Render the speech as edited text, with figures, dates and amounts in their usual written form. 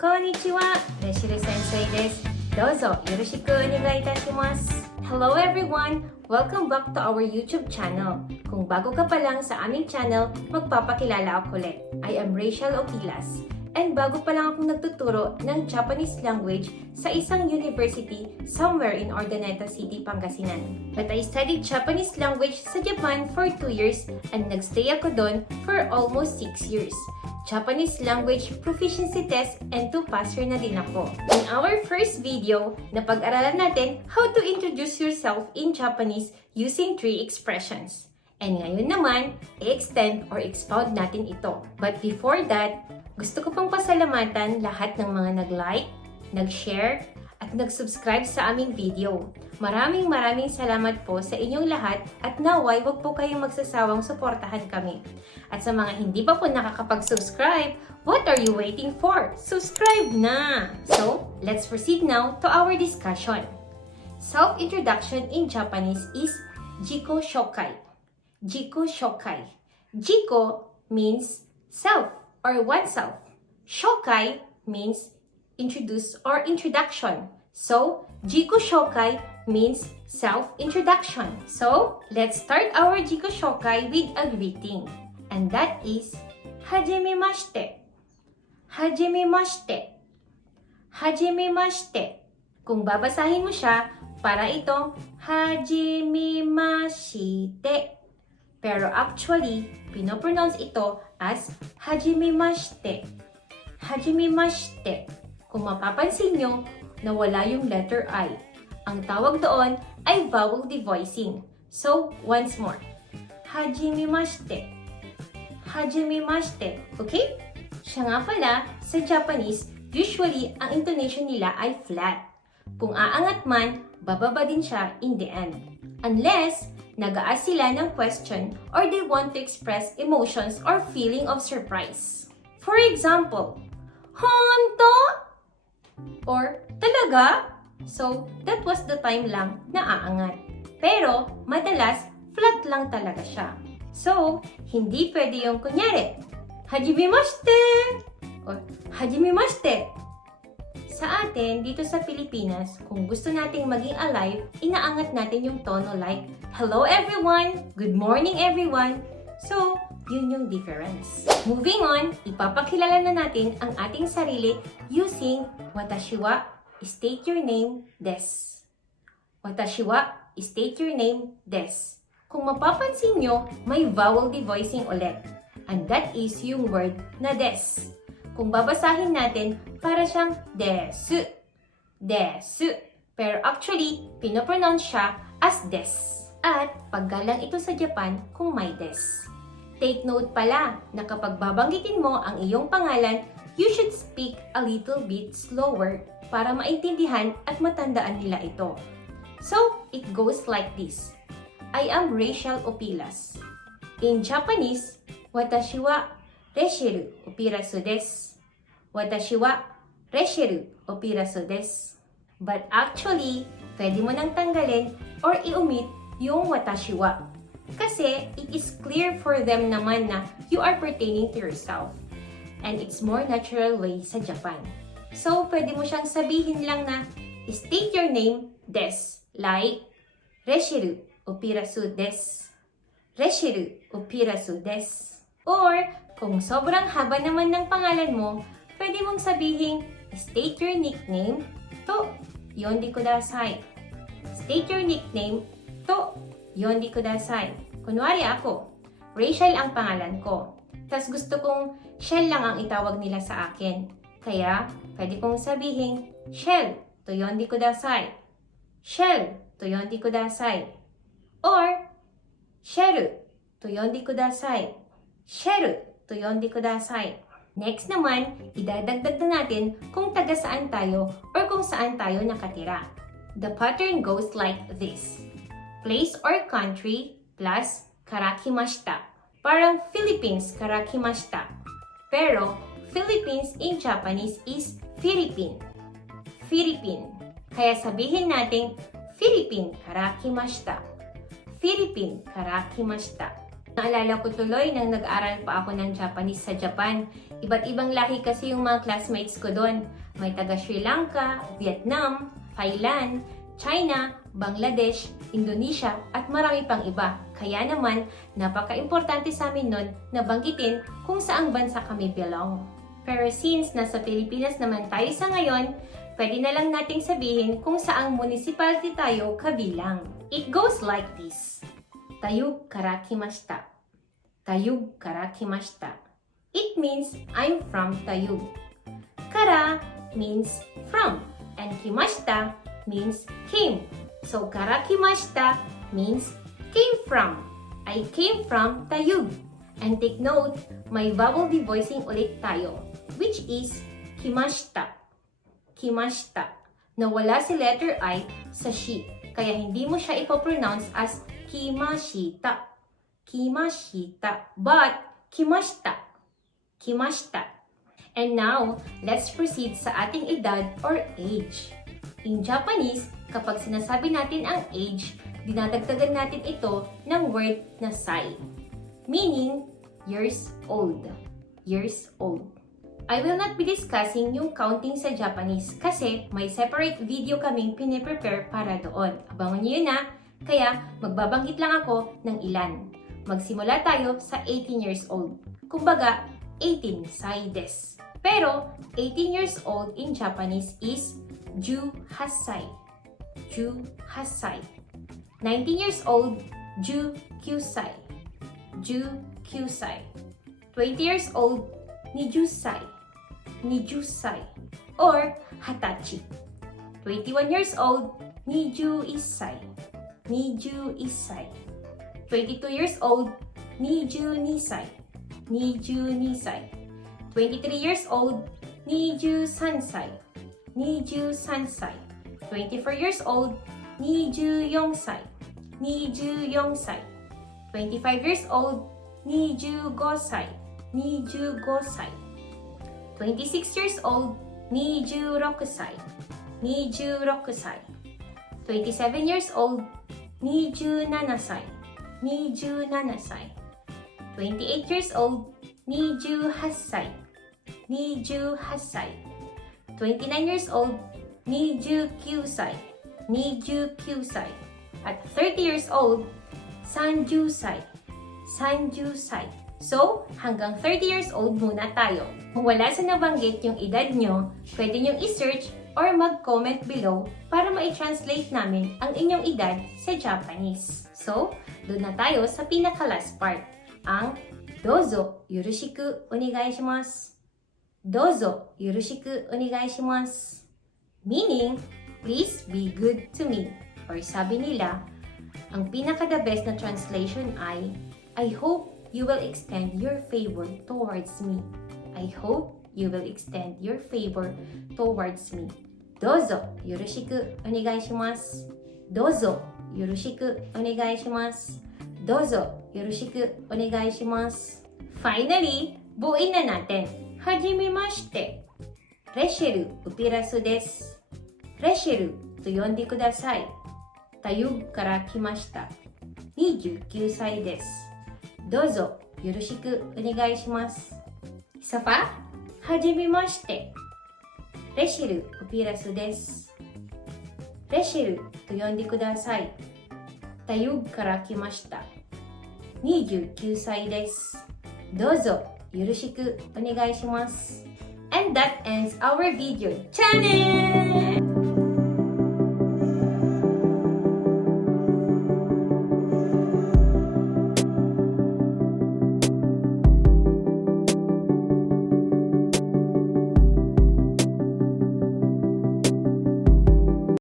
こんにちは、レシル先生です。どうぞよろしくお願いいたします。Hello everyone! Welcome back to our YouTube channel. Kung bago ka pa lang sa aming channel, magpapakilala ako ulit. I am Rachel Opilas. And bago pa lang akong nagtuturo ng Japanese language sa isang university somewhere in Urdaneta City, Pangasinan. But I studied Japanese language sa Japan for 2 years and nagstay ako doon for almost 6 years. Japanese language proficiency test and 2-passer na din ako. In our first video, napag-aralan natin how to introduce yourself in Japanese using 3 expressions. And ngayon naman, i-extend or expound natin ito. But before that, gusto ko pong pasalamatan lahat ng mga nag-like, nag-share, at nag-subscribe sa aming video. Maraming salamat po sa inyong lahat at naway wag po kayong magsasawang suportahan kami. At sa mga hindi pa po nakakapag-subscribe, what are you waiting for? Subscribe na! So, let's proceed now to our discussion. Self-introduction in Japanese is Jiko Shokai. Jiko Shokai. Jiko means self or oneself. Shokai means introduce or introduction. So, Jiko Shokai means self-introduction. So, let's start our Jiko Shokai with a greeting. And that is, Hajimemashite. Hajimemashite. Hajimemashite. Kung babasahin mo siya, para itong Hajimemashite. Pero actually, pinopronounce ito as Hajimemashite. Hajimemashite. Kung mapapansin nyo, nawala yung letter I. Ang tawag doon ay vowel devoicing. So, once more. Hajimemashite. Hajimemashite. Okay? Siya nga pala, sa Japanese, usually, ang intonation nila ay flat. Kung aangat man, bababa din siya in the end. Unless, nag-a-ask sila ng question or they want to express emotions or feeling of surprise. For example, Honto? Or talaga? So, that was the time lang na aangat. Pero, madalas, flat lang talaga siya. So, hindi pwede yung kunyari, Hajimemashite! Or Hajimemashite! Sa atin, dito sa Pilipinas, kung gusto nating maging alive, inaangat natin yung tono like, hello everyone! Good morning everyone! So, yun yung difference. Moving on, ipapakilala na natin ang ating sarili using watashi wa state your name desu. Watashi wa state your name desu. Kung mapapansin nyo, may vowel devoicing ulit. And that is yung word na desu. Kung babasahin natin, para siyang desu. Desu. Pero actually, pinopronounce siya as desu. At paggalang ito sa Japan kung may desu. Take note pala na kapag babanggitin mo ang iyong pangalan, you should speak a little bit slower para maintindihan at matandaan nila ito. So, it goes like this. I am Rachel Opilas. In Japanese, watashi wa Reshiru Opirasu desu. Watashi wa Reshiru Opirasu desu. But actually, pwede mo nang tanggalin or i-omit yung watashi wa. Kasi it is clear for them naman na you are pertaining to yourself. And it's more natural way sa Japan. So, pwede mo siyang sabihin lang na state your name desu. Like, Reshiru Opirasu desu. Reshiru Opirasu desu. Or, kung sobrang haba naman ng pangalan mo, pwede mong sabihin state your nickname to yondi kudasai. State your nickname to yondi kudasai. Kunwari ako, Rachel ang pangalan ko. Tas gusto kong Shell lang ang itawag nila sa akin. Kaya, pwede kong sabihin, Shell, to yondi kudasai. Shell, to yondi kudasai. Or, Sheru, to yondi kudasai. Sheru, to yondi kudasai. Next naman, idadagdag na natin kung taga saan tayo or kung saan tayo nakatira. The pattern goes like this. Place or country plus karakimashita. Parang Philippines karakimashita. Pero Philippines in Japanese is Philippine. Philippine. Kaya sabihin natin Philippine karakimashita. Philippine karakimashita. Naalala ko tuloy nang nag-aral pa ako ng Japanese sa Japan. Iba't ibang lahi kasi yung mga classmates ko doon. May taga Sri Lanka, Vietnam, Thailand, China, Bangladesh, Indonesia at marami pang iba. Kaya naman, napaka-importante sa amin nun na banggitin kung saang bansa kami belong. Pero since nasa Pilipinas naman tayo sa ngayon, pwede na lang nating sabihin kung saang municipality tayo kabilang. It goes like this. Tayug kara kimashita. Tayug kara kimashita. It means I'm from Tayug. Kara means from and kimashita means came. So kara kimashita means came from. I came from Tayug. And take note, may vowel devoicing ulit tayo, which is kimashita. Kimashita. Nawala si letter I sa shi. Kaya hindi mo siya ipopronounce as kimashita. Kimashita. But kimashita. Kimashita. And now, let's proceed sa ating edad or age. In Japanese, kapag sinasabi natin ang age, dinadagdagan natin ito ng word na sai. Meaning, years old. Years old. I will not be discussing yung counting sa Japanese kasi may separate video kaming piniprepare para doon. Abangan nyo yun na, kaya magbabanggit lang ako ng ilan. Magsimula tayo sa 18 years old. Kumbaga, 18 sai desu. Pero, 18 years old in Japanese is 18 sai. 18 sai. 19 years old, 19 sai. 19 sai. 20 years old, 20 sai. 20 sai. Or, hatachi. 21 years old, 21 sai. 21 sai. 22 years old, 22 sai. 22 sai. 23 years old, 23 sai. 23 sai. 24 years old, 24 sai. 24 sai. 25 years old, 25 sai. 25 sai. 26 years old, 26 sai. 26 sai. 27 years old, 27 sai. 27 sai. 28 years old, 28 sai. 28 sai. 29 years old, 29 sai. 29 sai. At 30 years old, 30 sai. 30 sai. So, hanggang 30 years old muna tayo. Kung wala sa nabanggit yung edad nyo, pwede nyong i-search or mag-comment below para ma-translate namin ang inyong edad sa Japanese. So, doon na tayo sa pinaka-last part, ang dozo yoroshiku onegai shimasu. Dozo yoroshiku onegai shimasu. Meaning, please be good to me. Or sabi nila, ang pinaka-the best na translation ay, I hope you will extend your favor towards me. I hope you will extend your favor towards me. Dozo yoroshiku onegai shimasu. Dozo yoroshiku onegai shimasu. Dozo yoroshiku onegai shimasu. Finally, buuin na natin. Hajimemashite. Reshiru upirasu desu. Reshiru to yondi kudasai. Tayug kara kimashita. 29 sai desu. Dozo yoroshiku onegai shimasu. Isa pa? Hajimemashite. Reshiru upirasu desu. Reshiru to yondi kudasai. Tayug kara kimashita. 29 sai desu. Dozo yoroshiku onegai shimasu. And that ends our video channel!